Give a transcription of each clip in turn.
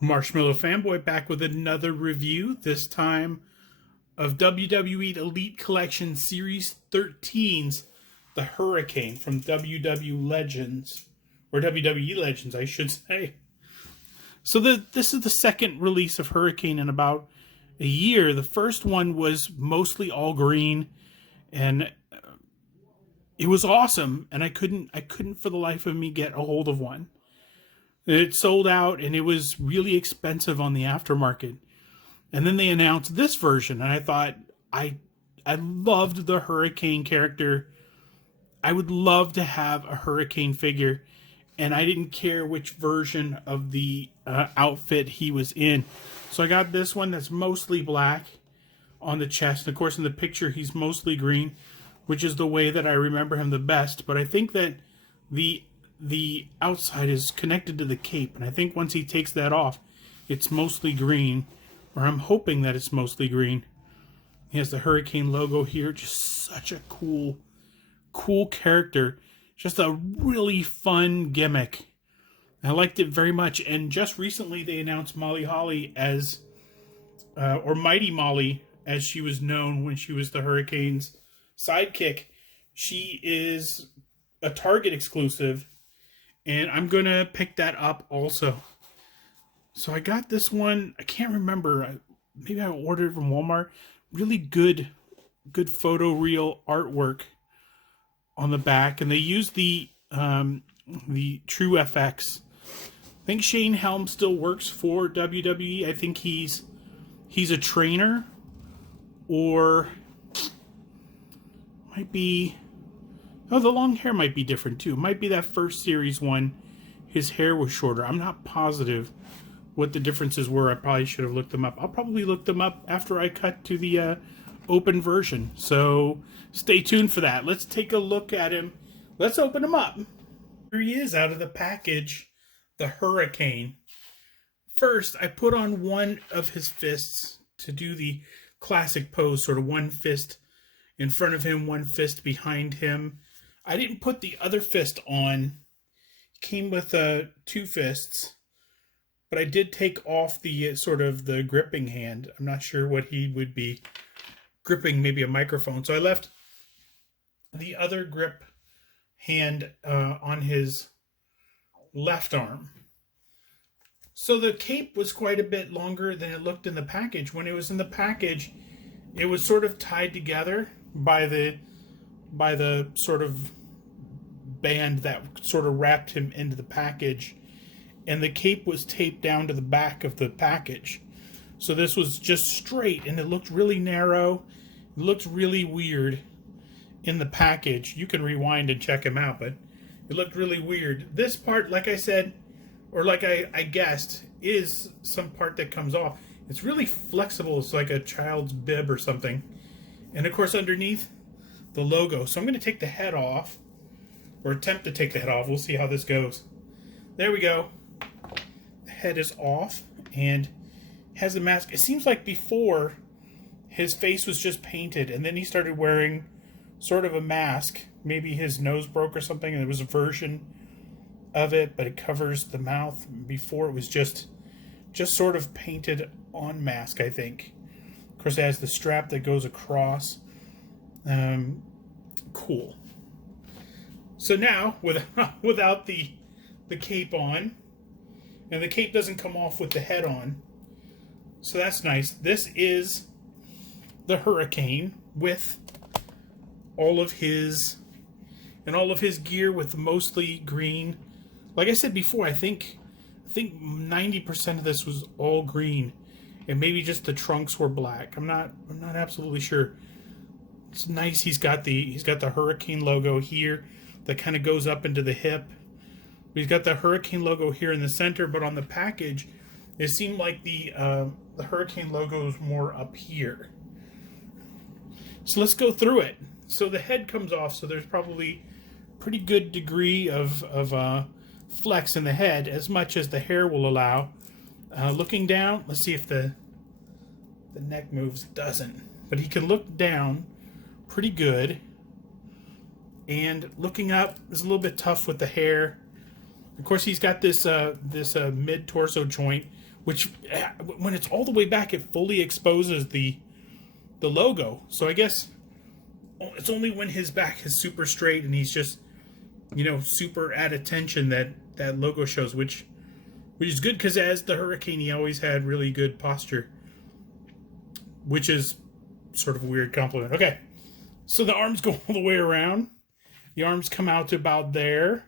Marshmallow Fanboy back with another review, this time of WWE Elite Collection Series 13's The Hurricane from WWE Legends, or WWE Legends, I should say. So this is the second release of Hurricane in about a year. The first one was mostly all green, and it was awesome, and I couldn't for the life of me get a hold of one. It sold out, and it was really expensive on the aftermarket. And then they announced this version, and I thought, I loved the Hurricane character. I would love to have a Hurricane figure, and I didn't care which version of the outfit he was in. So I got this one that's mostly black on the chest. And of course, in the picture, he's mostly green, which is the way that I remember him the best. But I think that the outside is connected to the cape, and I think once he takes that off, it's mostly green, or I'm hoping that it's mostly green. He has the Hurricane logo here. Just such a cool character. Just a really fun gimmick. I liked it very much. And just recently they announced Molly Holly as, or Mighty Molly, as she was known when she was the Hurricane's sidekick. She is a Target exclusive, and I'm going to pick that up also. So I got this one. I can't remember. Maybe I ordered it from Walmart. Really good photo real artwork on the back. And they used the True FX. I think Shane Helm still works for WWE. I think he's a trainer, or might be... Oh, the long hair might be different too. It might be that first series one. His hair was shorter. I'm not positive what the differences were. I probably should have looked them up. I'll probably look them up after I cut to the open version. So stay tuned for that. Let's take a look at him. Let's open him up. Here he is out of the package, the Hurricane. First, I put on one of his fists to do the classic pose, sort of one fist in front of him, one fist behind him. I didn't put the other fist on. It came with two fists, but I did take off the sort of the gripping hand. I'm not sure what he would be gripping, maybe a microphone. So I left the other grip hand on his left arm. So the cape was quite a bit longer than it looked in the package. When it was in the package, it was sort of tied together by the sort of band that sort of wrapped him into the package, and the cape was taped down to the back of the package. So this was just straight, and it looked really narrow. It looked really weird in the package. You can rewind and check him out, but it looked really weird. This part, like I said, or like I guessed, is some part that comes off. It's really flexible. It's like a child's bib or something. And of course, underneath, the logo. So I'm going to take the head off, or attempt to take the head off. We'll see how this goes. There we go. The head is off and has a mask. It seems like before his face was just painted, and then he started wearing sort of a mask. Maybe his nose broke or something, and there was a version of it, but it covers the mouth. Before it was just sort of painted on mask, I think. Of course, it has the strap that goes across. Cool. So now, without the cape on, and the cape doesn't come off with the head on, so that's nice. This is the Hurricane with all of his gear with mostly green. Like I said before, I think 90% of this was all green, and maybe just the trunks were black. I'm not absolutely sure. It's nice. He's got the Hurricane logo here that kind of goes up into the hip. He's got the Hurricane logo here in the center, but on the package, it seemed like the Hurricane logo is more up here. So let's go through it. So the head comes off, so there's probably pretty good degree of flex in the head, as much as the hair will allow. Looking down, let's see if the neck moves. It doesn't, but he can look down pretty good. And looking up is a little bit tough with the hair. Of course, he's got this mid-torso joint, which when it's all the way back, it fully exposes the logo. So I guess it's only when his back is super straight and he's just, super at attention that logo shows, which is good, because as the Hurricane, he always had really good posture, which is sort of a weird compliment. Okay, so the arms go all the way around. The arms come out to about there.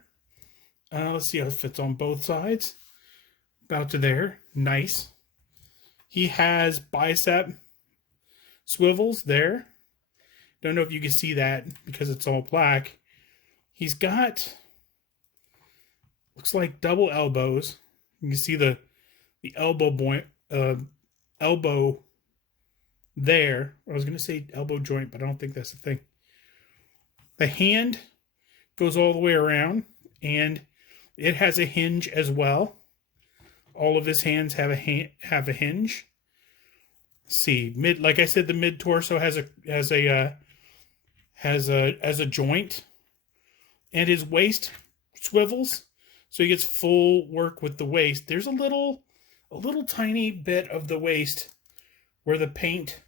Let's see how it fits on both sides. About to there. Nice. He has bicep swivels there. Don't know if you can see that because it's all black. He's got, looks like double elbows. You can see the elbow there. I was going to say elbow joint, but I don't think that's the thing. The hand goes all the way around, and it has a hinge as well. All of his hands have a hinge. Let's see, like I said, the mid torso has a joint, and his waist swivels, so he gets full work with the waist. There's a little tiny bit of the waist where the paint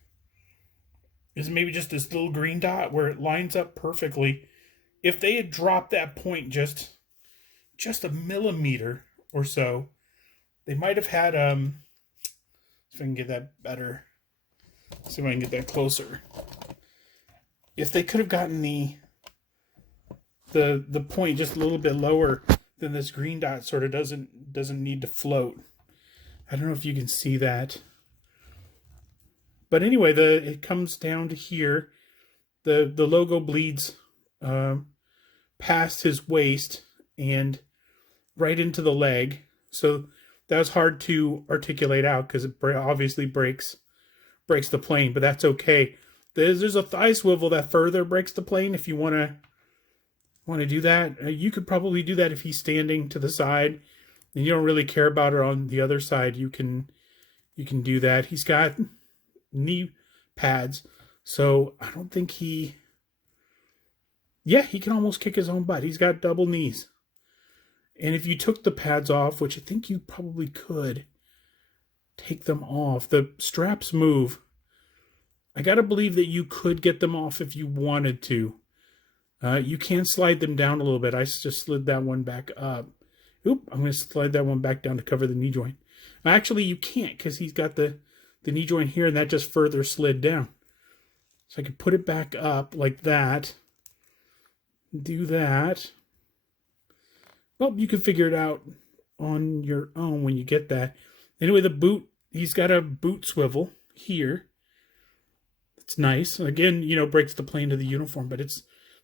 is maybe just this little green dot where it lines up perfectly. If they had dropped that point just a millimeter or so, they might have had if I can get that better. See if I can get that closer. If they could have gotten the point just a little bit lower, then this green dot sort of doesn't need to float. I don't know if you can see that. But anyway, it comes down to here. The logo bleeds past his waist and right into the leg. So that was hard to articulate out because it obviously breaks the plane, but that's okay. There's a thigh swivel that further breaks the plane if you want to do that. You could probably do that if he's standing to the side and you don't really care about it on the other side. You can do that. He's got knee pads, so I don't think he can almost kick his own butt. He's got double knees. And if you took the pads off, which I think you probably could take them off, the straps move. I gotta believe that you could get them off if you wanted to. You can slide them down a little bit. I just slid that one back up. Oop, I'm going to slide that one back down to cover the knee joint. Actually, you can't because he's got the knee joint here, and that just further slid down. So I could put it back up like that. Do that. Well, you can figure it out on your own when you get that. Anyway, the boot, he's got a boot swivel here. It's nice. Again, breaks the plane of the uniform, but it's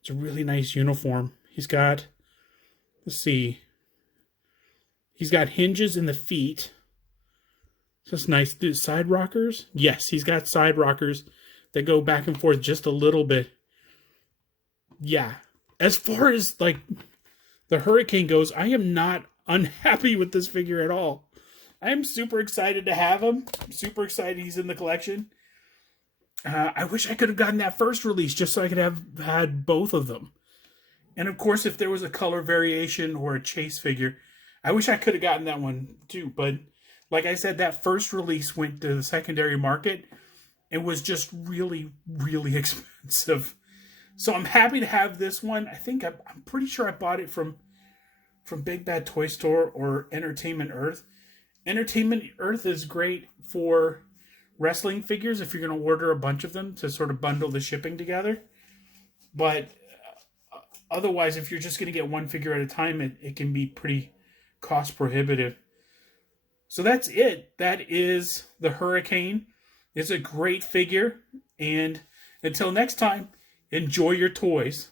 a really nice uniform. He's got, let's see, he's got hinges in the feet. So it's nice. Side rockers? Yes, he's got side rockers that go back and forth just a little bit. Yeah. As far as, like, the Hurricane goes, I am not unhappy with this figure at all. I am super excited to have him. I'm super excited he's in the collection. I wish I could have gotten that first release just so I could have had both of them. And of course, if there was a color variation or a chase figure, I wish I could have gotten that one too. But like I said, that first release went to the secondary market. It was just really, really expensive. So I'm happy to have this one. I'm pretty sure I bought it from Big Bad Toy Store or Entertainment Earth. Entertainment Earth is great for wrestling figures if you're going to order a bunch of them to sort of bundle the shipping together. But otherwise, if you're just going to get one figure at a time, it can be pretty cost prohibitive. So that's it. That is the Hurricane. It's a great figure. And until next time, enjoy your toys.